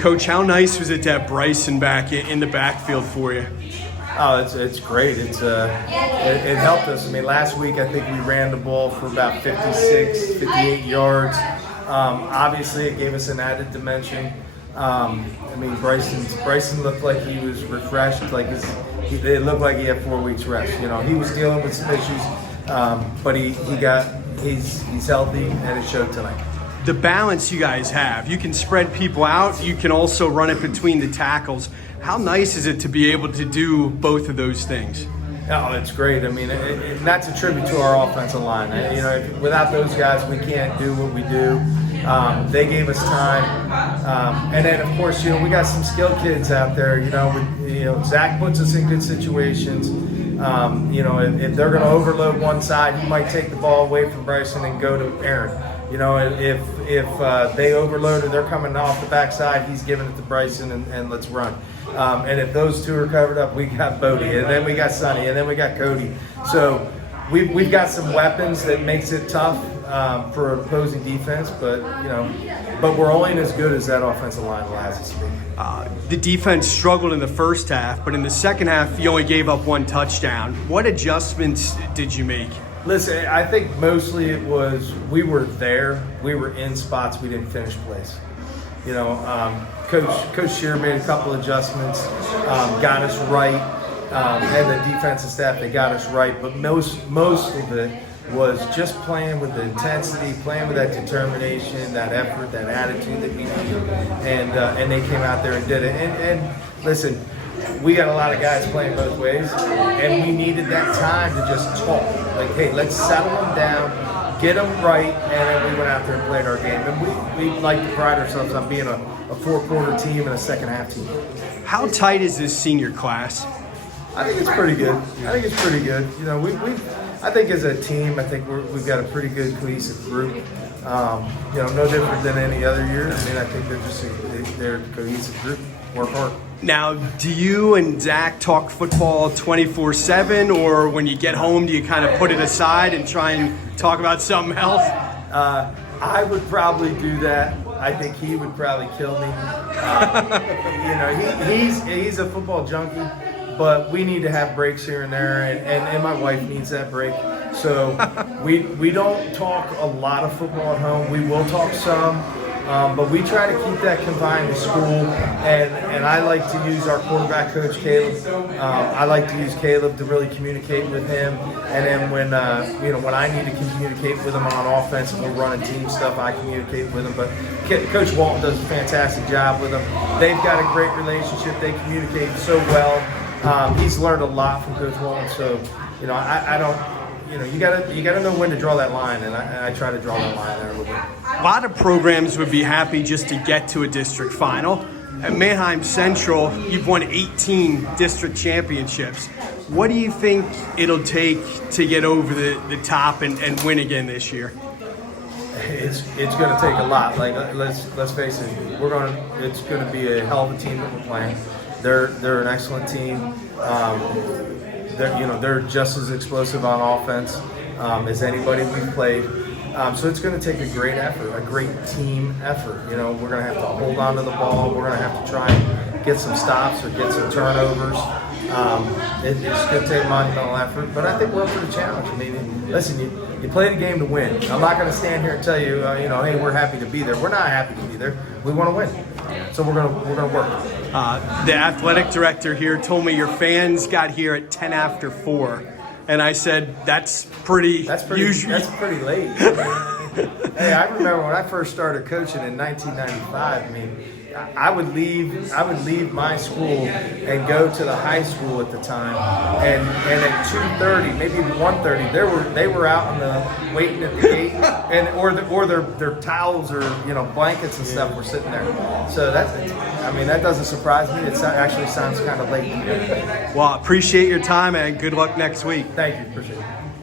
Coach, how nice was it to have Bryson back in the backfield for you? Oh, it's great. It helped us. I mean, last week I think we ran the ball for about 56, 58 yards. Obviously, it gave us an added dimension. I mean, Bryson looked like he was refreshed. It looked like he had 4 weeks rest. You know, he was dealing with some issues, but he's healthy, and it showed tonight. The balance you guys have, you can spread people out, you can also run it between the tackles. How nice is it to be able to do both of those things? Oh, it's great. I mean, that's a tribute to our offensive line. You know, without those guys, we can't do what we do. They gave us time, and then of course, you know, we got some skilled kids out there. You know, Zach puts us in good situations. You know, if they're going to overload one side, he might take the ball away from Bryson and go to Aaron. You know, if they overload and they're coming off the backside, he's giving it to Bryson and let's run. And if those two are covered up, we got Bodie, and then we got Sonny, and then we got Cody. So we've got some weapons that makes it tough for opposing defense, but we're only as good as that offensive line allows us to be. The defense struggled in the first half, but in the second half, you only gave up 1 touchdown. What adjustments did you make? Listen, I think mostly it was we were there. We were in spots we didn't finish plays. You know, Coach Shear made a couple adjustments, got us right, and the defensive staff, they got us right. But most of it was just playing with the intensity, playing with that determination, that effort, that attitude that we needed. And they came out there and did it. And listen, we got a lot of guys playing both ways, and we needed that time to just talk. Like, hey, let's settle them down, get them right, and then we went out there and played our game. And we like to pride ourselves on being a 4-quarter team and a second-half team. How tight is this senior class? I think it's pretty good. You know, I think as a team, I think we've got a pretty good cohesive group. You know, no different than any other year. I mean, I think they're a cohesive group. Work hard. Now, do you and Zach talk football 24/7, or when you get home, do you kind of put it aside and try and talk about something else? I would probably do that. I think he would probably kill me. You know, he's a football junkie, but we need to have breaks here and there, and my wife needs that break. So we don't talk a lot of football at home. We will talk some. But we try to keep that confined to school, and I like to use our quarterback coach, Caleb. I like to use Caleb to really communicate with him, and then when I need to communicate with him on offense and we're running team stuff, I communicate with him. But Coach Walton does a fantastic job with them. They've got a great relationship. They communicate so well. He's learned a lot from Coach Walton, so you know I don't. You know, you gotta know when to draw that line, and I try to draw that line there a little bit. A lot of programs would be happy just to get to a district final. At Manheim Central, you've won 18 district championships. What do you think it'll take to get over the top and win again this year? It's going to take a lot. Like let's face it, it's going to be a hell of a team that we're playing. They're an excellent team. They're just as explosive on offense as anybody we've played. So it's going to take a great effort, a great team effort. You know, we're going to have to hold on to the ball. We're going to have to try and get some stops or get some turnovers. It's going to take a monumental effort, but I think we're up for the challenge. I mean, listen, you play the game to win. I'm not going to stand here and tell you, hey, we're happy to be there. We're not happy to be there. We want to win. So we're gonna work. The athletic director here told me your fans got here at 10 after 4, and I said that's pretty usual. That's pretty late. Hey, I remember when I first started coaching in 1995. I mean, I would leave my school and go to the high school at the time, and at 2:30, maybe 1:30, they were out waiting at the gate, or their towels or blankets and stuff were sitting there. So that doesn't surprise me. It actually sounds kind of late. Well, appreciate your time and good luck next week. Thank you. Appreciate it.